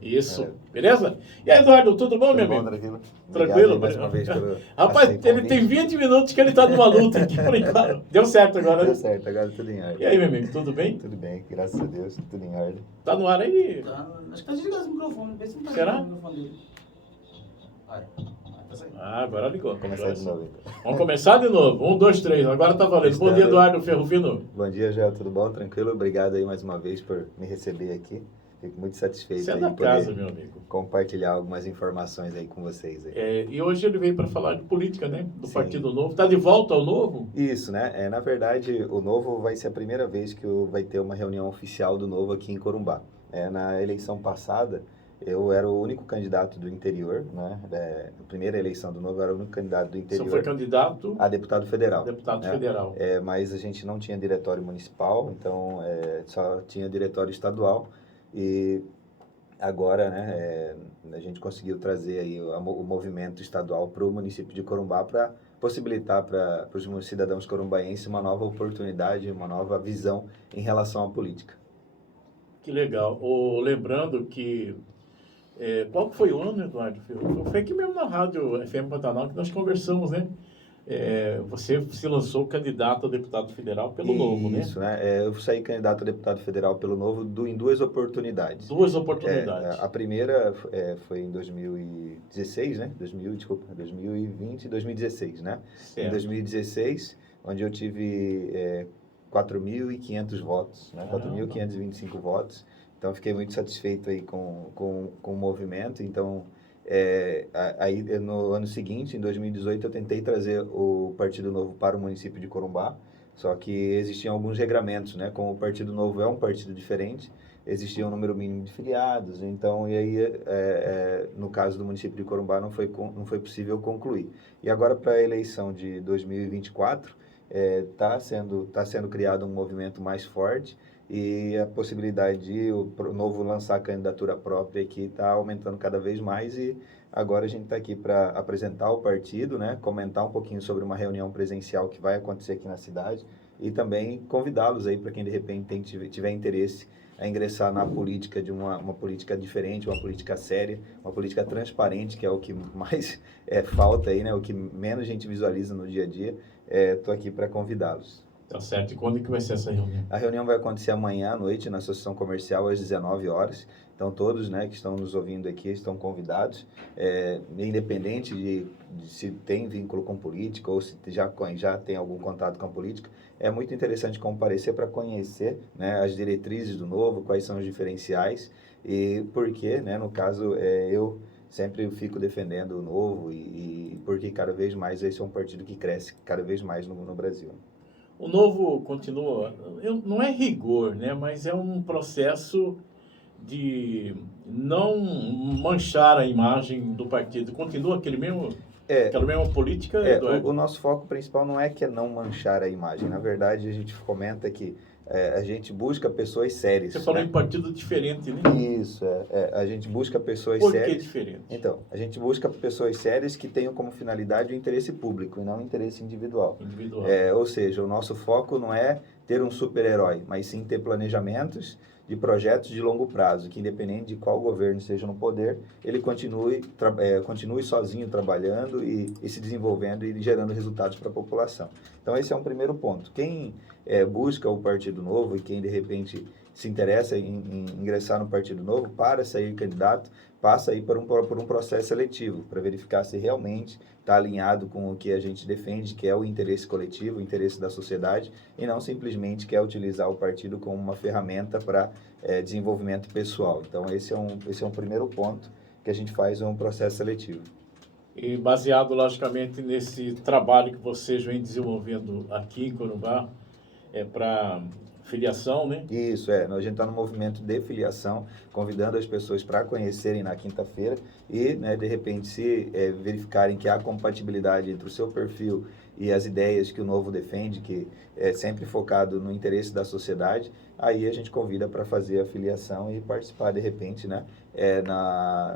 Isso, beleza? E aí, Eduardo, tudo bom, meu amigo? Tranquilo. Tranquilo? Mais uma vez pelo Rapaz, aceito o ele tem convite. 20 minutos que ele tá numa luta aqui por enquanto. Deu certo agora, Deu né? certo, agora tudo em E ordem. aí, meu amigo, tudo bem? Tudo bem, graças a Deus, tudo em ordem. Tá no ar aí? Tá, acho que tá desligado o microfone, vê se não tá Será? ligado o microfone dele. Aí, tá saindo. Ah, agora ligou. Vamos começar de novo então. Vamos começar de novo. 1, 2, 3. Agora tá valendo. Bom dia, Eduardo Ferrufino. Bom dia, Gé, tudo bom? Tranquilo? Obrigado aí mais uma vez por me receber aqui. Fico muito satisfeito Você é aí da de casa, poder meu amigo. compartilhar algumas informações aí com vocês. Aí. E hoje ele veio para falar de política, né? Do Sim. Partido Novo. Tá de volta ao Novo? Isso, né? Na verdade, o Novo vai ser a primeira vez que vai ter uma reunião oficial do Novo aqui em Corumbá. Na eleição passada, eu era o único candidato do interior, né? Na primeira eleição do Novo, eu era o único candidato do interior. Você foi candidato A deputado federal. Deputado né? federal. Mas a gente não tinha diretório municipal, então só tinha diretório estadual. E agora, né, a gente conseguiu trazer aí o movimento estadual para o município de Corumbá para possibilitar para os cidadãos corumbaenses uma nova oportunidade, uma nova visão em relação à política. Que legal. Lembrando que... qual que foi o ano, Eduardo? Foi aqui mesmo na Rádio FM Pantanal que nós conversamos, né? Você se lançou candidato a deputado federal pelo Novo, né? Isso, né? Eu saí candidato a deputado federal pelo Novo em duas oportunidades. Duas oportunidades. A primeira foi em 2016, né? 2020 e 2016, né? Certo. Em 2016, onde eu tive 4.500 votos, né? 4.525 votos. Então, fiquei muito satisfeito aí com o movimento. Então, aí no ano seguinte, em 2018, eu tentei trazer o Partido Novo para o município de Corumbá, só que existiam alguns regramentos, né? Como o Partido Novo é um partido diferente, existia um número mínimo de filiados, então, e aí, no caso do município de Corumbá, não foi possível concluir. E agora, para a eleição de 2024, está sendo criado um movimento mais forte, e a possibilidade de o Novo lançar a candidatura própria aqui está aumentando cada vez mais, e agora a gente está aqui para apresentar o partido, né, comentar um pouquinho sobre uma reunião presencial que vai acontecer aqui na cidade e também convidá-los aí para quem de repente tiver interesse a ingressar na política de uma política diferente, uma política séria, uma política transparente, que é o que mais falta aí, né, o que menos a gente visualiza no dia a dia. Estou aqui para convidá-los. Tá certo. E quando que vai ser essa reunião? A reunião vai acontecer amanhã à noite na Associação Comercial às 19 horas. Então, todos, né, que estão nos ouvindo aqui estão convidados, independente de se tem vínculo com política ou se já tem algum contato com a política. É muito interessante comparecer para conhecer, né, as diretrizes do Novo, quais são os diferenciais e por que, né, no caso, eu sempre fico defendendo o Novo e porque cada vez mais esse é um partido que cresce cada vez mais no Brasil. O Novo continua, não é rigor, né? Mas é um processo de não manchar a imagem do partido. Continua aquela mesma política, Eduardo? O nosso foco principal não é que é não manchar a imagem. Na verdade, a gente comenta que a gente busca pessoas sérias. Você falou né? em partido diferente, né? Isso, a gente busca pessoas Por sérias. que diferente? Então, a gente busca pessoas sérias que tenham como finalidade o interesse público e não o interesse individual. Ou seja, o nosso foco não é ter um super-herói, mas sim ter planejamentos de projetos de longo prazo, que independente de qual governo esteja no poder, ele continue sozinho trabalhando e se desenvolvendo e gerando resultados para a população. Então, esse é um primeiro ponto. Quem busca o Partido Novo e quem, de repente, se interessa em ingressar no Partido Novo para sair candidato, passa aí por um processo seletivo, para verificar se realmente está alinhado com o que a gente defende, que é o interesse coletivo, o interesse da sociedade, e não simplesmente quer utilizar o partido como uma ferramenta para desenvolvimento pessoal. Então, esse é um primeiro ponto que a gente faz um processo seletivo. E baseado, logicamente, nesse trabalho que vocês vêm desenvolvendo aqui em Corumbá, para filiação, né? Isso, a gente está no movimento de filiação, convidando as pessoas para conhecerem na quinta-feira e, né, de repente, se verificarem que há compatibilidade entre o seu perfil e as ideias que o Novo defende, que é sempre focado no interesse da sociedade, aí a gente convida para fazer a filiação e participar, de repente, né,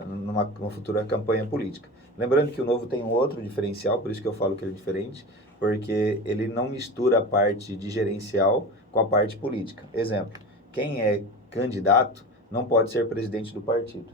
numa futura campanha política. Lembrando que o Novo tem um outro diferencial, por isso que eu falo que ele é diferente, porque ele não mistura a parte de gerencial com a parte política. Exemplo, quem é candidato não pode ser presidente do partido.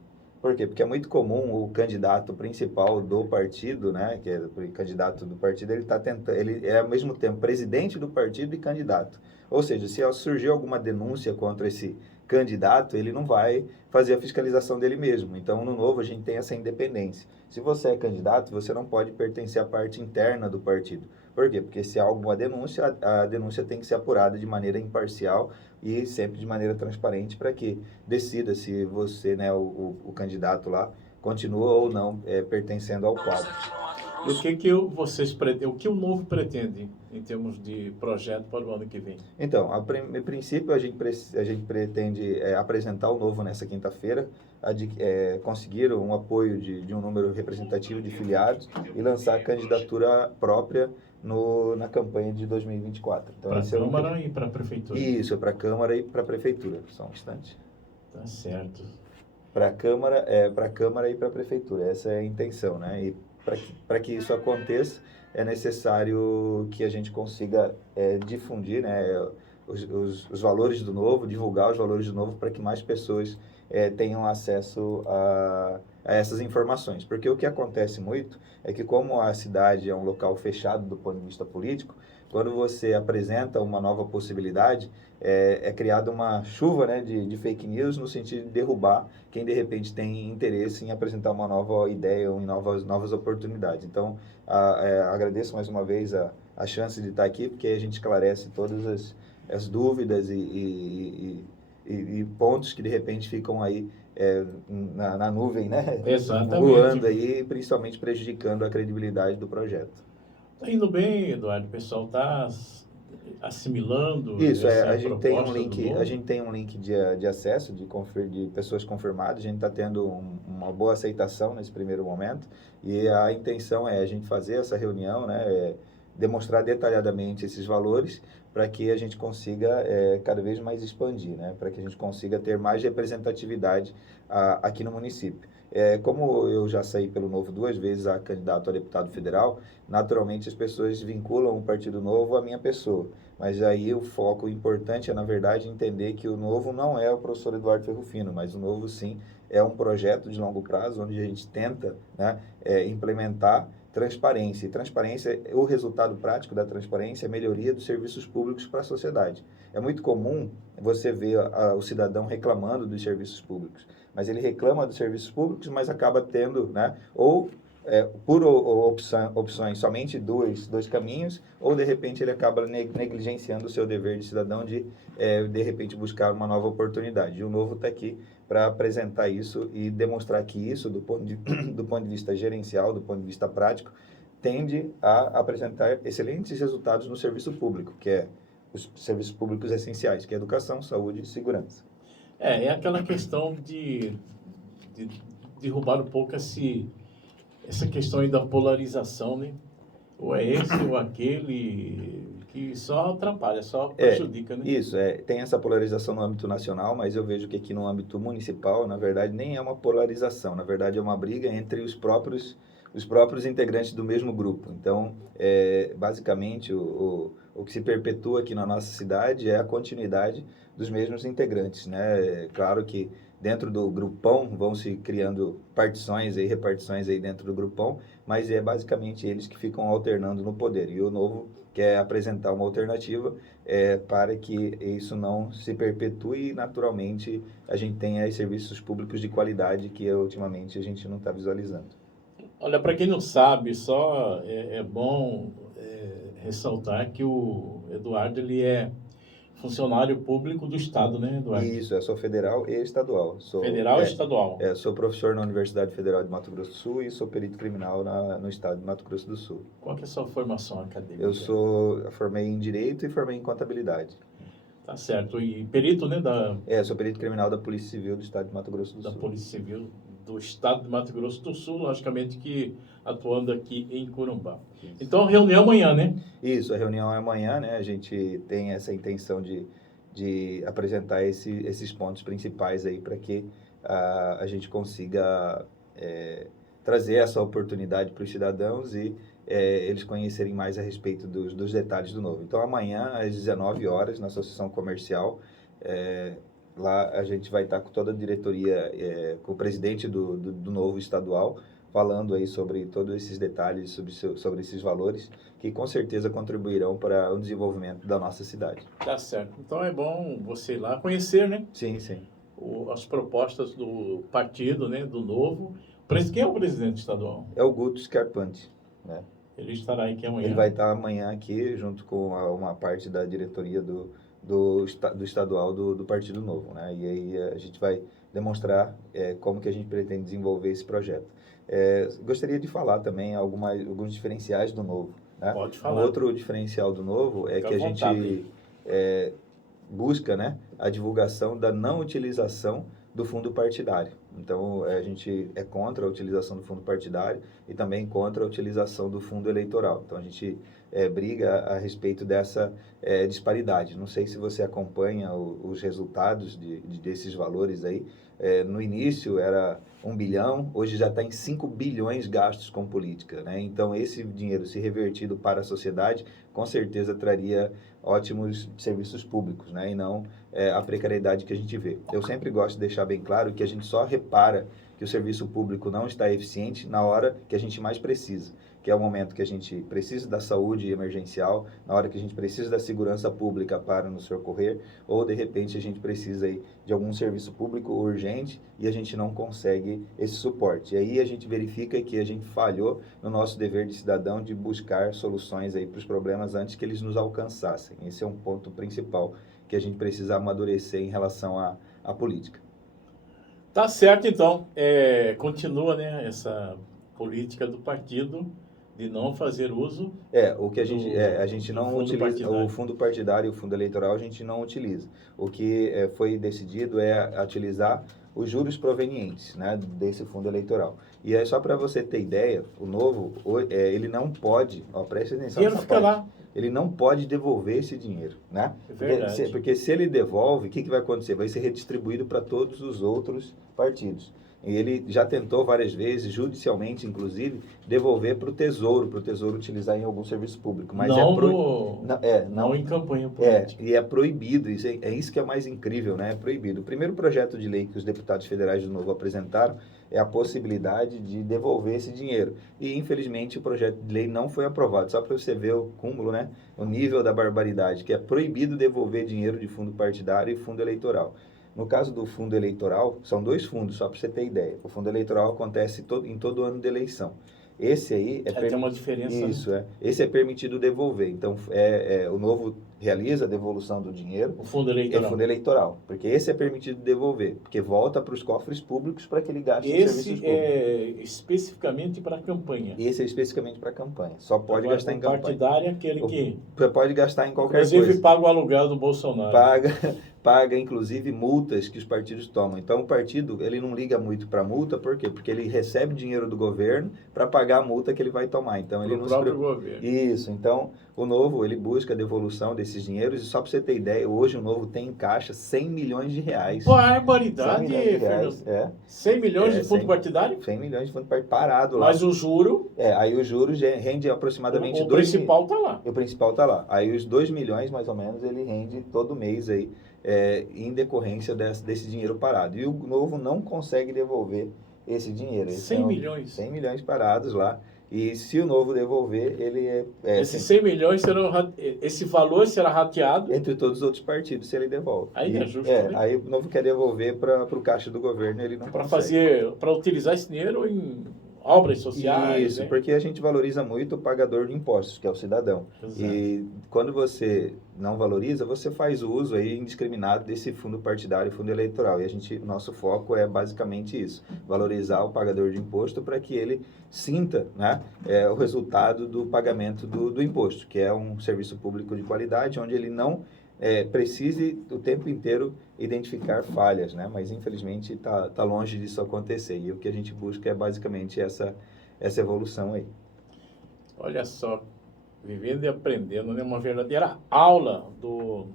Por quê? Porque é muito comum o candidato principal do partido, né, que é o candidato do partido, ele está tentando, ele é ao mesmo tempo presidente do partido e candidato. Ou seja, se surgir alguma denúncia contra esse candidato, ele não vai fazer a fiscalização dele mesmo. Então, no Novo, a gente tem essa independência. Se você é candidato, você não pode pertencer à parte interna do partido. Por quê? Porque se há alguma denúncia, a denúncia tem que ser apurada de maneira imparcial e sempre de maneira transparente para que decida se você, né, o candidato lá, continua ou não pertencendo ao quadro. E o que vocês pretendem, o que o Novo pretende em termos de projeto para o ano que vem? Então, a princípio, a gente pretende apresentar o Novo nessa quinta-feira, conseguir um apoio de um número representativo de filiados e lançar a candidatura própria na campanha de 2024. Então, Para a esse é o Câmara e para a Prefeitura? Isso, para a Câmara e para a Prefeitura. Só um instante. Tá certo. Para a Câmara e para a Prefeitura. Essa é a intenção, né? E para que isso aconteça, é necessário que a gente consiga difundir, né, os valores do Novo, divulgar os valores do Novo para que mais pessoas tenham acesso a essas informações. Porque o que acontece muito é que, como a cidade é um local fechado do ponto de vista político, quando você apresenta uma nova possibilidade, é criada uma chuva, né, de fake news no sentido de derrubar quem, de repente, tem interesse em apresentar uma nova ideia ou em novas oportunidades. Então, agradeço mais uma vez a chance de estar aqui, porque a gente esclarece todas as dúvidas e pontos que, de repente, ficam aí na nuvem, né? Exatamente. Voando aí, principalmente prejudicando a credibilidade do projeto. Está indo bem, Eduardo? O pessoal está assimilando Isso, essa a gente tem um proposta do link, Novo? a gente tem um link de acesso de pessoas confirmadas, a gente está tendo uma boa aceitação nesse primeiro momento e a intenção é a gente fazer essa reunião, né, demonstrar detalhadamente esses valores para que a gente consiga cada vez mais expandir, né, para que a gente consiga ter mais representatividade aqui no município. Como eu já saí pelo Novo 2 vezes a candidato a deputado federal, naturalmente as pessoas vinculam o Partido Novo à minha pessoa. Mas aí o foco importante é, na verdade, entender que o Novo não é o professor Eduardo Ferrufino, mas o Novo, sim, é um projeto de longo prazo, onde a gente tenta, né, implementar transparência. E transparência, o resultado prático da transparência é a melhoria dos serviços públicos para a sociedade. É muito comum você ver o cidadão reclamando dos serviços públicos, mas ele reclama dos serviços públicos, mas acaba tendo, né, ou por opções somente dois caminhos, ou de repente ele acaba negligenciando o seu dever de cidadão de repente buscar uma nova oportunidade. E o Novo está aqui para apresentar isso e demonstrar que isso, do ponto de vista gerencial, do ponto de vista prático, tende a apresentar excelentes resultados no serviço público, que é os serviços públicos essenciais, que é educação, saúde e segurança. É aquela questão de derrubar um pouco essa questão aí da polarização, né? Ou é esse ou aquele, que só atrapalha, só prejudica, né? Isso, tem essa polarização no âmbito nacional, mas eu vejo que aqui no âmbito municipal, na verdade, nem é uma polarização, na verdade é uma briga entre os próprios integrantes do mesmo grupo. Então, basicamente, o que se perpetua aqui na nossa cidade é a continuidade dos mesmos integrantes, né? É claro que dentro do grupão vão se criando repartições aí dentro do grupão, mas é basicamente eles que ficam alternando no poder. E o Novo quer apresentar uma alternativa para que isso não se perpetue e, naturalmente, a gente tenha serviços públicos de qualidade que, ultimamente, a gente não está visualizando. Olha, para quem não sabe, só é bom ressaltar que o Eduardo, ele é funcionário público do Estado, né, Eduardo? Isso, eu sou federal e estadual. Federal e estadual? Sou professor na Universidade Federal de Mato Grosso do Sul e sou perito criminal no estado de Mato Grosso do Sul. Qual que é a sua formação acadêmica? Eu formei em Direito e formei em Contabilidade. Tá certo. E perito, né? Sou perito criminal da Polícia Civil do estado de Mato Grosso do Sul. Da Polícia Civil do estado de Mato Grosso do Sul, logicamente que atuando aqui em Corumbá. Isso. Então, a reunião amanhã, né? Isso, a reunião é amanhã, né? A gente tem essa intenção de apresentar esses pontos principais aí para que a gente consiga trazer essa oportunidade para os cidadãos e eles conhecerem mais a respeito dos detalhes do Novo. Então, amanhã, às 19 horas, na Associação Comercial, lá a gente vai estar com toda a diretoria, com o presidente do novo estadual, falando aí sobre todos esses detalhes, sobre esses valores, que com certeza contribuirão para o desenvolvimento da nossa cidade. Tá certo. Então é bom você ir lá conhecer, né? Sim, sim. As propostas do partido, né? Do novo. Quem é o presidente estadual? É o Guto Scarpante, né? Ele estará aqui amanhã. Ele vai estar amanhã aqui, junto com uma parte da diretoria do estadual do Partido Novo, né? E aí a gente vai demonstrar como que a gente pretende desenvolver esse projeto. Gostaria de falar também alguns diferenciais do Novo, né? Pode falar. Um outro diferencial do Novo é Fica que à a vontade. gente busca, né, a divulgação da não utilização do fundo partidário. Então, a gente é contra a utilização do fundo partidário e também contra a utilização do fundo eleitoral. Então, a gente briga a respeito dessa disparidade. Não sei se você acompanha os resultados desses valores aí. No início era 1 bilhão, hoje já está em 5 bilhões gastos com política, né? Então, esse dinheiro, se revertido para a sociedade, com certeza traria ótimos serviços públicos, né? E não a precariedade que a gente vê. Eu sempre gosto de deixar bem claro que a gente só repara que o serviço público não está eficiente na hora que a gente mais precisa, que é o momento que a gente precisa da saúde emergencial, na hora que a gente precisa da segurança pública para nos socorrer, ou de repente a gente precisa aí de algum serviço público urgente e a gente não consegue esse suporte. E aí a gente verifica que a gente falhou no nosso dever de cidadão de buscar soluções aí para os problemas antes que eles nos alcançassem. Esse é um ponto principal que a gente precisa amadurecer em relação à política. Tá certo, então. Continua, né, essa política do partido de não fazer uso O que a gente do não fundo utiliza, partidário. o fundo partidário e o fundo eleitoral a gente não utiliza. O que foi decidido é utilizar os juros provenientes, né, desse fundo eleitoral. E aí, só para você ter ideia, o novo, ele não pode, preste atenção Dinheiro nessa fica parte. lá. Ele não pode devolver esse dinheiro, né? É verdade. Porque se ele devolve, o que vai acontecer? Vai ser redistribuído para todos os outros partidos. E ele já tentou várias vezes, judicialmente inclusive, devolver para o Tesouro utilizar em algum serviço público. Mas não em campanha política. E é proibido, isso que é mais incrível, né? É proibido. O primeiro projeto de lei que os deputados federais do Novo apresentaram é a possibilidade de devolver esse dinheiro. E, infelizmente, o projeto de lei não foi aprovado. Só para você ver o cúmulo, né? O nível da barbaridade, que é proibido devolver dinheiro de fundo partidário e fundo eleitoral. No caso do fundo eleitoral, são 2 fundos, só para você ter ideia. O fundo eleitoral acontece em todo ano de eleição. Esse aí Tem uma diferença. Isso, Esse é permitido devolver. Então, o Novo realiza a devolução do dinheiro. O fundo É o eleitoral. fundo eleitoral. Porque esse é permitido devolver. Porque volta para os cofres públicos para que ele gaste em serviços Esse públicos. é especificamente para a campanha. Esse é especificamente para campanha. Só pode Agora, gastar em o campanha. partidário é aquele que, Você pode gastar em qualquer inclusive, coisa. paga o aluguel do Bolsonaro. Paga, inclusive, multas que os partidos tomam. Então, o partido, ele não liga muito para multa, por quê? Porque ele recebe dinheiro do governo para pagar a multa que ele vai tomar. Então, ele não se próprio preocupa. governo. Isso. Então, o Novo, ele busca a devolução desses dinheiros. E só para você ter ideia, hoje o Novo tem em caixa 100 milhões de reais. Barbaridade, 100 milhões de reais, Fernando. 100 milhões de fundo 100 partidário? 100 milhões de fundo partidário parado lá. Mas o juro, Aí os juros rende aproximadamente o principal está lá. O principal está lá. Aí os 2 milhões, mais ou menos, ele rende todo mês aí, em decorrência desse dinheiro parado. E o Novo não consegue devolver esse dinheiro. 100 milhões. 100 milhões parados lá. E se o Novo devolver, ele Esses 100 milhões esse valor será rateado. entre todos os outros partidos, se ele devolve. Aí é justo, né? Aí o Novo quer devolver para o caixa do governo, ele não consegue. Para utilizar esse dinheiro em obras sociais. Isso, né? porque a gente valoriza muito o pagador de impostos, que é o cidadão. Exato. E quando você não valoriza, você faz o uso aí indiscriminado desse fundo partidário e fundo eleitoral. E nosso foco é basicamente isso, valorizar o pagador de imposto para que ele sinta, né, o resultado do pagamento do imposto, que é um serviço público de qualidade, onde ele não precise o tempo inteiro identificar falhas, né? Mas infelizmente tá longe disso acontecer. E o que a gente busca é basicamente essa evolução aí. Olha só, vivendo e aprendendo, né? Uma verdadeira aula do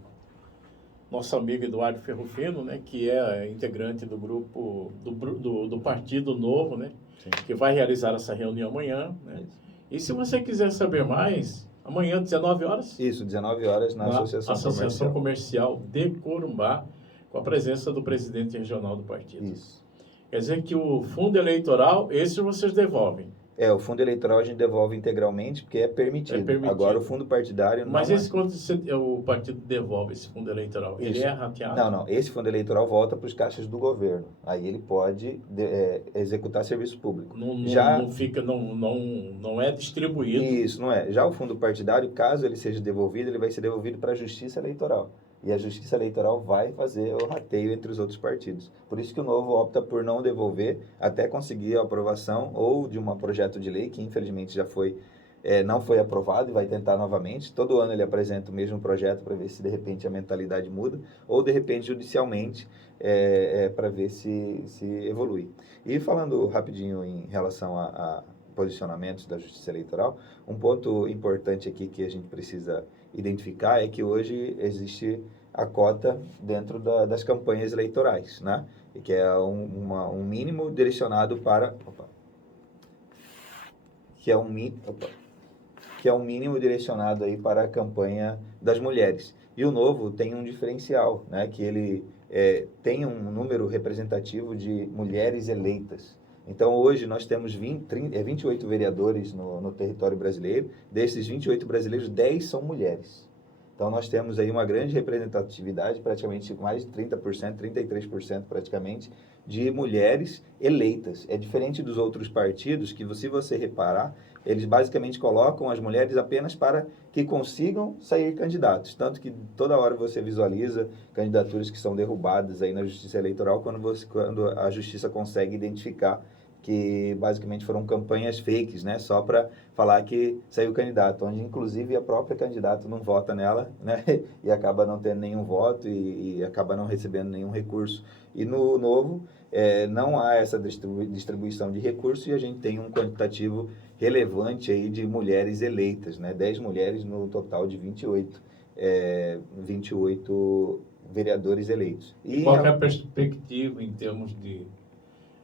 nosso amigo Eduardo Ferrufino, né? Que é integrante do grupo do Partido Novo, né? Sim. Que vai realizar essa reunião amanhã, né? E se você quiser saber mais, amanhã, 19 horas, Isso, 19 horas na Associação Comercial de Corumbá, com a presença do presidente regional do partido. Isso. Quer dizer que o fundo eleitoral, esse vocês devolvem. O fundo eleitoral a gente devolve integralmente, porque é permitido. É permitido. Agora, o fundo partidário Mas não esse quando o partido devolve esse fundo eleitoral, ele Isso. é rateado? Não. Esse fundo eleitoral volta para os caixas do governo. Aí ele pode executar serviço público. Não é distribuído. Isso, não é. Já o fundo partidário, caso ele seja devolvido, ele vai ser devolvido para a Justiça Eleitoral. E a Justiça Eleitoral vai fazer o rateio entre os outros partidos. Por isso que o Novo opta por não devolver até conseguir a aprovação ou de um projeto de lei que infelizmente já não foi aprovado e vai tentar novamente. Todo ano ele apresenta o mesmo projeto para ver se de repente a mentalidade muda ou de repente judicialmente para ver se evolui. E falando rapidinho em relação a posicionamentos da Justiça Eleitoral, um ponto importante aqui que a gente precisa identificar é que hoje existe a cota dentro das campanhas eleitorais, né? E que é um mínimo direcionado para... que é um mínimo direcionado aí para a campanha das mulheres. E o Novo tem um diferencial, né? Que ele tem um número representativo de mulheres eleitas. Então, hoje, nós temos 28 vereadores no território brasileiro. Desses 28 brasileiros, 10 são mulheres. Então, nós temos aí uma grande representatividade, praticamente mais de 30%, 33% praticamente, de mulheres eleitas. É diferente dos outros partidos que, se você reparar, eles basicamente colocam as mulheres apenas para que consigam sair candidatos. Tanto que toda hora você visualiza candidaturas que são derrubadas aí na Justiça Eleitoral quando a Justiça consegue identificar que basicamente foram campanhas fakes, né? Só para falar que saiu candidato, onde inclusive a própria candidata não vota nela, né? E acaba não tendo nenhum voto e acaba não recebendo nenhum recurso. E no Novo, não há essa distribuição de recursos e a gente tem um quantitativo relevante aí de mulheres eleitas, né? 10 mulheres no total de 28 vereadores eleitos. E qual é a perspectiva em termos de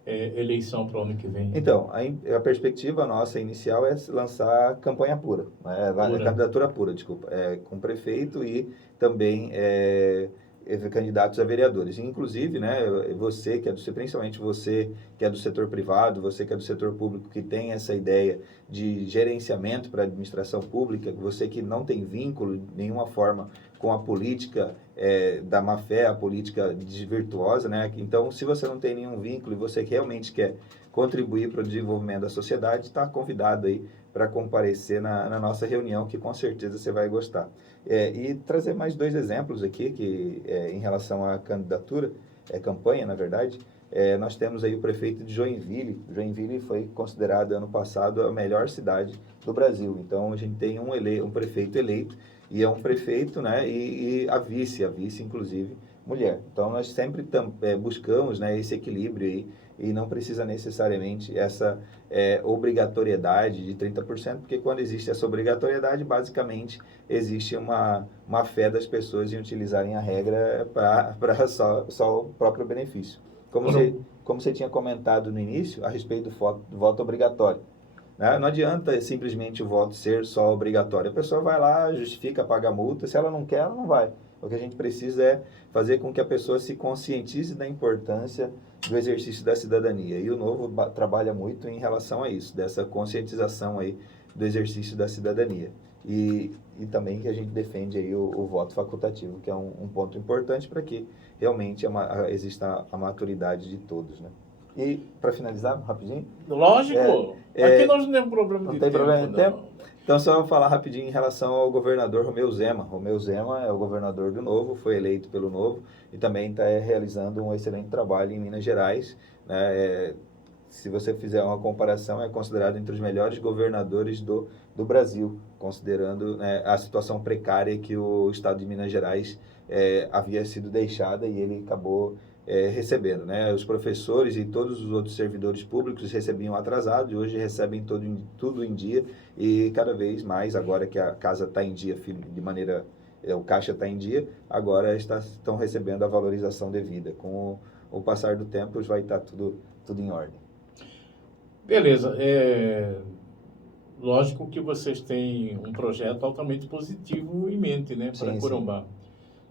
eleição para o ano que vem? Então, a perspectiva nossa inicial é lançar campanha pura, né? Candidatura pura, desculpa, com prefeito e também candidatos a vereadores. Inclusive, né, você que principalmente você que é do setor privado, você que é do setor público, que tem essa ideia de gerenciamento para a administração pública, você que não tem vínculo de nenhuma forma com a política da má-fé, a política desvirtuosa, né? Então, se você não tem nenhum vínculo e você realmente quer contribuir para o desenvolvimento da sociedade, está convidado aí para comparecer na nossa reunião, que com certeza você vai gostar. E trazer mais 2 exemplos aqui, que em relação à candidatura, campanha, na verdade, nós temos aí o prefeito de Joinville. Joinville foi considerado, ano passado, a melhor cidade do Brasil. Então, a gente tem um prefeito eleito, e é um prefeito, né, e a vice, inclusive, mulher. Então, nós sempre buscamos, né, esse equilíbrio aí, e não precisa necessariamente essa obrigatoriedade de 30%, porque quando existe essa obrigatoriedade, basicamente, existe uma fé das pessoas em utilizarem a regra para só o próprio benefício. Como você tinha comentado no início, a respeito do voto obrigatório. Né? Não adianta simplesmente o voto ser só obrigatório. A pessoa vai lá, justifica, paga a multa. Se ela não quer, ela não vai. O que a gente precisa é fazer com que a pessoa se conscientize da importância do exercício da cidadania. E o Novo trabalha muito em relação a isso, dessa conscientização aí do exercício da cidadania. E também que a gente defende aí o voto facultativo, que é um ponto importante para que realmente exista a maturidade de todos, né? E, para finalizar, rapidinho... Lógico! Aqui nós não temos problema de tempo. Não tem problema de tempo? Então, só vou falar rapidinho em relação ao governador Romeu Zema. Romeu Zema é o governador do Novo, foi eleito pelo Novo e também está realizando um excelente trabalho em Minas Gerais, né? Se você fizer uma comparação, é considerado entre os melhores governadores do Brasil, considerando, né, a situação precária que o estado de Minas Gerais havia sido deixada e ele acabou recebendo, né? Os professores e todos os outros servidores públicos recebiam atrasado e hoje recebem tudo em dia e cada vez mais, agora que a casa está em dia de maneira... o caixa está em dia, agora estão recebendo a valorização devida. Com o passar do tempo, vai estar tudo em ordem. Beleza. Lógico que vocês têm um projeto altamente positivo em mente, né, para Corumbá.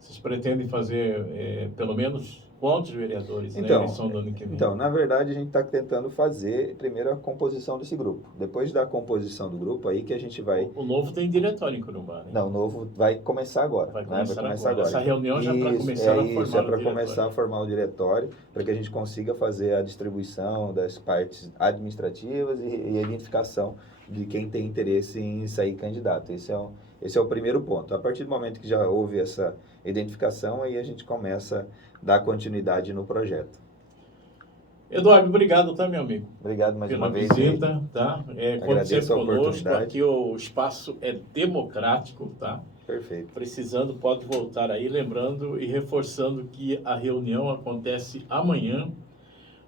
Vocês pretendem fazer pelo menos quantos vereadores na Então, eleição do ano que vem? então, na verdade, a gente está tentando fazer primeiro a composição desse grupo. Depois da composição do grupo, aí que a gente vai... O Novo tem diretório em Corumbá, né? Não, o novo vai começar agora. Vai né? começar agora. Essa reunião já para Isso, começar a formar isso, é o para diretório. começar a formar o diretório, para que a gente consiga fazer a distribuição das partes administrativas e a identificação de quem tem interesse em sair candidato. Esse é o primeiro ponto. A partir do momento que já houve essa identificação, aí a gente começa a dar continuidade no projeto. Eduardo, obrigado, tá, meu amigo? Obrigado mais Pela uma vez. visita, tá? Conte sempre Agradeço a conosco. oportunidade. Aqui o espaço é democrático, tá? Perfeito. Precisando, pode voltar aí, lembrando e reforçando que a reunião acontece amanhã.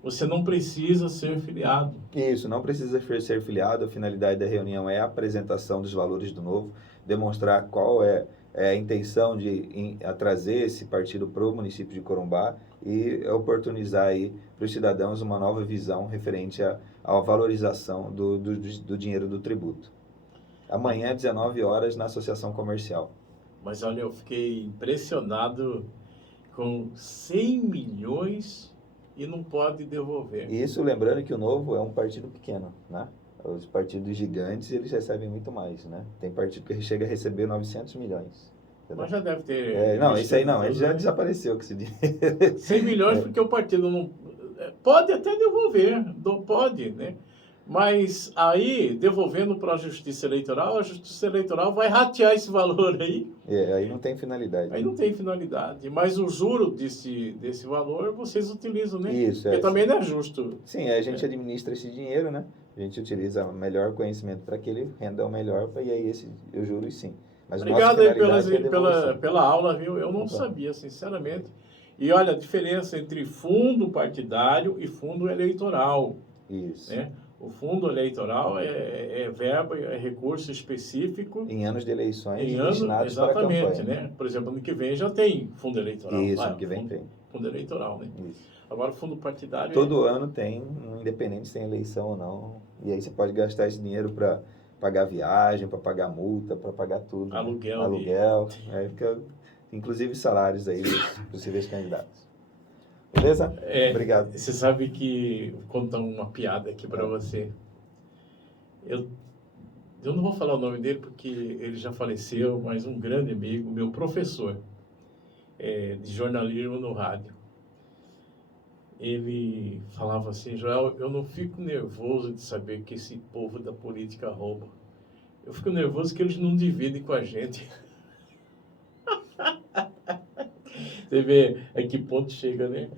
Você não precisa ser filiado. Isso, não precisa ser filiado. A finalidade da reunião é a apresentação dos valores do Novo, demonstrar qual é a intenção de trazer esse partido para o município de Corumbá e oportunizar aí para os cidadãos uma nova visão referente à valorização do dinheiro do tributo. Amanhã, às 19 horas, na Associação Comercial. Mas olha, eu fiquei impressionado com 100 milhões e não pode devolver. Isso lembrando que o Novo é um partido pequeno, né? Os partidos gigantes, eles recebem muito mais, né? Tem partido que chega a receber 900 milhões. Entendeu? Mas já deve ter... Não, isso aí não, ele já né? desapareceu com esse dinheiro. 100 milhões porque o partido não... Pode até devolver, não pode, né? Mas aí, devolvendo para a Justiça Eleitoral, a Justiça Eleitoral vai ratear esse valor aí. Aí não tem finalidade. Aí não tem finalidade. Mas o juro desse valor vocês utilizam, né? Isso, porque também não é justo. Sim, a gente administra esse dinheiro, né? A gente utiliza o melhor conhecimento para que ele renda o melhor, e aí eu juro sim. Mas obrigado aí é pela aula, viu? Eu não sabia, sinceramente. E olha, a diferença entre fundo partidário e fundo eleitoral. Isso. Né? O fundo eleitoral é verba, é recurso específico. Em anos de eleições destinados para a campanha. Né? Por exemplo, ano que vem já tem fundo eleitoral. Isso, ano que vem tem. Fundo eleitoral, né? Isso. Agora, fundo partidário... Todo ano tem, independente se tem eleição ou não. E aí você pode gastar esse dinheiro para pagar viagem, para pagar multa, para pagar tudo. Aluguel. Né? Aluguel. Fica, inclusive salários aí dos possíveis candidatos. Beleza? Obrigado. Você sabe que... Vou contar uma piada aqui para você. Eu não vou falar o nome dele porque ele já faleceu, mas um grande amigo, meu professor de jornalismo no rádio. Ele falava assim: Joel, eu não fico nervoso de saber que esse povo da política rouba. Eu fico nervoso que eles não dividem com a gente. Você vê a que ponto chega, né?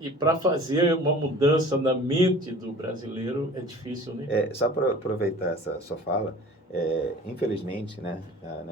E para fazer uma mudança na mente do brasileiro é difícil, né? Só para aproveitar essa sua fala, infelizmente, né?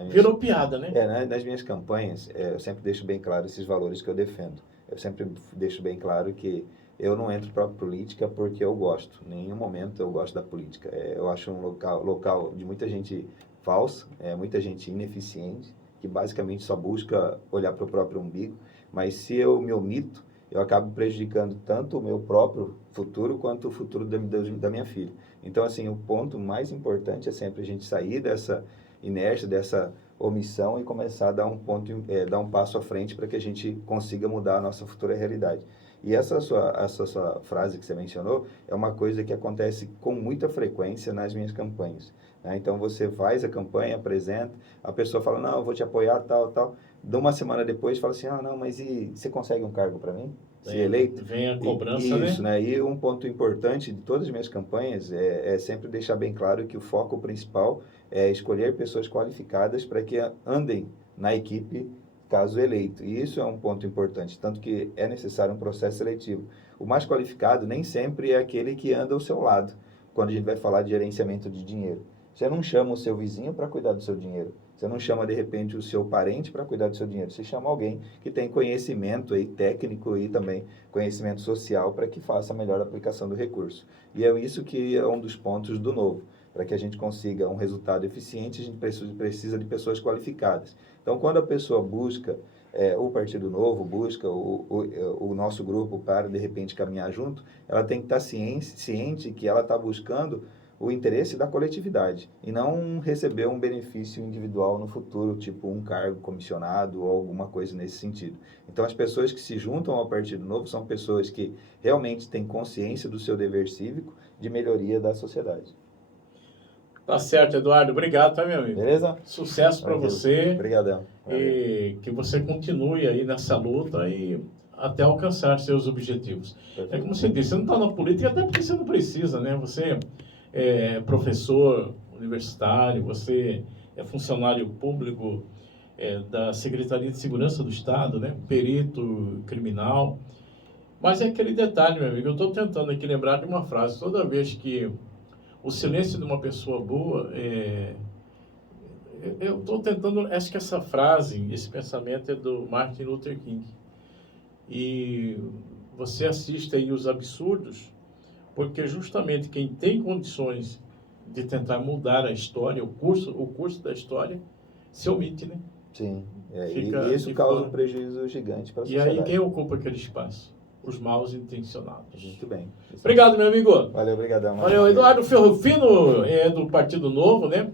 Virou piada, né? Nas minhas campanhas, eu sempre deixo bem claro esses valores que eu defendo. Eu sempre deixo bem claro que eu não entro para a política porque eu gosto. Em nenhum momento eu gosto da política. Eu acho um local de muita gente falsa, muita gente ineficiente, que basicamente só busca olhar para o próprio umbigo. Mas se eu me omito, eu acabo prejudicando tanto o meu próprio futuro quanto o futuro da minha filha. Então, assim, o ponto mais importante é sempre a gente sair dessa inércia, dessa omissão e começar a dar um passo à frente para que a gente consiga mudar a nossa futura realidade. E essa sua frase que você mencionou é uma coisa que acontece com muita frequência nas minhas campanhas. Né? Então, você faz a campanha, apresenta, a pessoa fala, não, eu vou te apoiar, tal. De uma semana depois, fala assim, não, mas e você consegue um cargo para mim? Se eleito? Vem a cobrança, Isso, né? E um ponto importante de todas as minhas campanhas é sempre deixar bem claro que o foco principal é escolher pessoas qualificadas para que andem na equipe caso eleito. E isso é um ponto importante, tanto que é necessário um processo seletivo. O mais qualificado nem sempre é aquele que anda ao seu lado, quando a gente vai falar de gerenciamento de dinheiro. Você não chama o seu vizinho para cuidar do seu dinheiro. Você não chama, de repente, o seu parente para cuidar do seu dinheiro. Você chama alguém que tem conhecimento aí, técnico e também conhecimento social para que faça a melhor aplicação do recurso. E é isso que é um dos pontos do Novo. Para que a gente consiga um resultado eficiente, a gente precisa de pessoas qualificadas. Então, quando a pessoa busca o Partido Novo, busca o nosso grupo para, de repente, caminhar junto, ela tem que estar ciente que ela está buscando o interesse da coletividade e não receber um benefício individual no futuro, tipo um cargo comissionado ou alguma coisa nesse sentido. Então, as pessoas que se juntam ao Partido Novo são pessoas que realmente têm consciência do seu dever cívico de melhoria da sociedade. Tá certo, Eduardo. Obrigado, tá, meu amigo? Beleza? Sucesso para você. Obrigadão. E que você continue aí nessa luta e até alcançar seus objetivos. Perfeito. É como você disse, você não está na política até porque você não precisa, né? Você é professor universitário, você é funcionário público da Secretaria de Segurança do Estado, né? Perito criminal. Mas é aquele detalhe, meu amigo, eu estou tentando aqui lembrar de uma frase. Toda vez que o silêncio de uma pessoa boa eu estou tentando, acho que essa frase, esse pensamento é do Martin Luther King. E você assiste aí os absurdos, porque justamente quem tem condições de tentar mudar a história, o curso da história, se omite, né? Sim, Fica e isso de causa fora. um prejuízo gigante para a E sociedade. aí quem ocupa aquele espaço? Os mal intencionados. Muito bem. Obrigado, meu amigo. Valeu, obrigadão. Valeu, Eduardo Ferrufino, do Partido Novo, né?